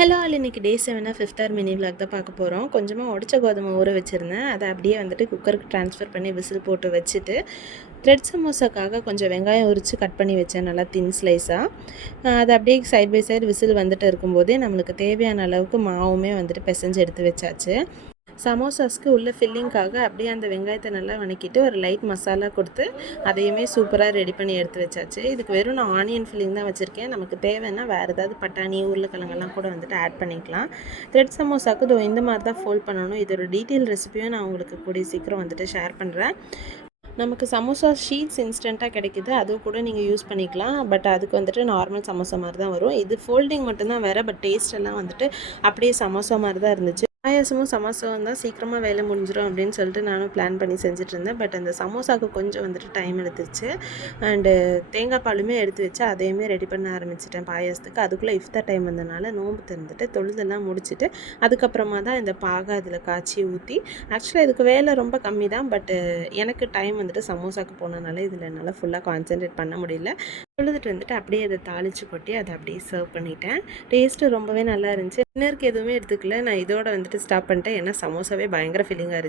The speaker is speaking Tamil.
ஹலோ ஆல், இன்னைக்கு டே 7 ஃபிஃப்த் ஆர் மினி விலாக் தான் பார்க்க போகிறோம். கொஞ்சமாக உடச்ச கோதுமை ஊற வச்சுருந்தேன். அதை அப்படியே வந்துட்டு குக்கருக்கு ட்ரான்ஸ்ஃபர் பண்ணி விசில் போட்டு வச்சுட்டு, த்ரெட் சமோசாக்காக கொஞ்சம் வெங்காயம் உரித்து கட் பண்ணி வச்சேன், நல்லா தின் ஸ்லைஸாக. அது அப்படியே சைட் பை சைடு விசில் வந்துட்டு இருக்கும்போதே நம்மளுக்கு தேவையான அளவுக்கு மாவுமே வந்துட்டு பிசைஞ்சு எடுத்து வச்சாச்சு. சமோசாஸ்க்கு உள்ள ஃபில்லிங்காக அப்படியே அந்த வெங்காயத்தை நல்லா வணக்கிட்டு ஒரு லைட் மசாலா கொடுத்து அதையுமே சூப்பராக ரெடி பண்ணி எடுத்து வச்சாச்சு. இதுக்கு வெறும் நான் ஆனியன் ஃபில்லிங் தான் வச்சுருக்கேன். நமக்கு தேவைன்னா வேறு ஏதாவது பட்டாணி உருளைக்கிழங்கெல்லாம் கூட வந்துட்டு ஆட் பண்ணிக்கலாம். த்ரெட் சமோசாவுக்கு இந்த மாதிரி தான் ஃபோல்ட் பண்ணணும். இதோட டீட்டெயில் ரெசிபியும் நான் உங்களுக்கு கூடிய சீக்கிரம் வந்துட்டு ஷேர் பண்ணுறேன். நமக்கு சமோசா ஷீட்ஸ் இன்ஸ்டண்ட்டாக கிடைக்கிது, அதுவும் கூட நீங்கள் யூஸ் பண்ணிக்கலாம். பட் அதுக்கு வந்துட்டு நார்மல் சமோசா மாதிரி தான் வரும். இது ஃபோல்டிங் மட்டும்தான் வேறு, பட் டேஸ்ட் எல்லாம் வந்துட்டு அப்படியே சமோசா மாதிரி தான் இருந்துச்சு. பாயாசமும் சமோசாவும் தான் சீக்கிரமாக வேலை முடிஞ்சிடும் அப்படின்னு சொல்லிட்டு நானும் பிளான் பண்ணி செஞ்சுட்ருந்தேன். பட் அந்த சமோசாவுக்கு கொஞ்சம் வந்துட்டு டைம் எடுத்துருச்சு. அண்டு தேங்காய் பாலுமே எடுத்து வச்சு அதையுமே ரெடி பண்ண ஆரம்பிச்சிட்டேன் பாயாசத்துக்கு. அதுக்குள்ளே இஃப்தார் டைம் வந்தனால நோம்பு திறந்துட்டு தொழுதெல்லாம் முடிச்சுட்டு அதுக்கப்புறமா தான் இந்த பாகை அதில் காய்ச்சி ஊற்றி, ஆக்சுவலாக இதுக்கு வேலை ரொம்ப கம்மி தான். பட்டு எனக்கு டைம் வந்துட்டு சமோசாவுக்கு போனதுனால இதில் என்னால் ஃபுல்லாக கான்சென்ட்ரேட் பண்ண முடியல. தொழுதுட்டு வந்துட்டு அப்படியே அதை தாளித்து கொட்டி அதை அப்படியே சர்வ் பண்ணிட்டேன். டேஸ்ட்டு ரொம்பவே நல்லா இருந்துச்சு. டின்னருக்கு எதுவுமே எடுத்துக்கல, நான் இதோட வந்துட்டு ஸ்டாப் பண்ணிட்டேன். ஏன்னா சமோசாவே பயங்கர ஃபீலிங்காக இருந்துச்சு.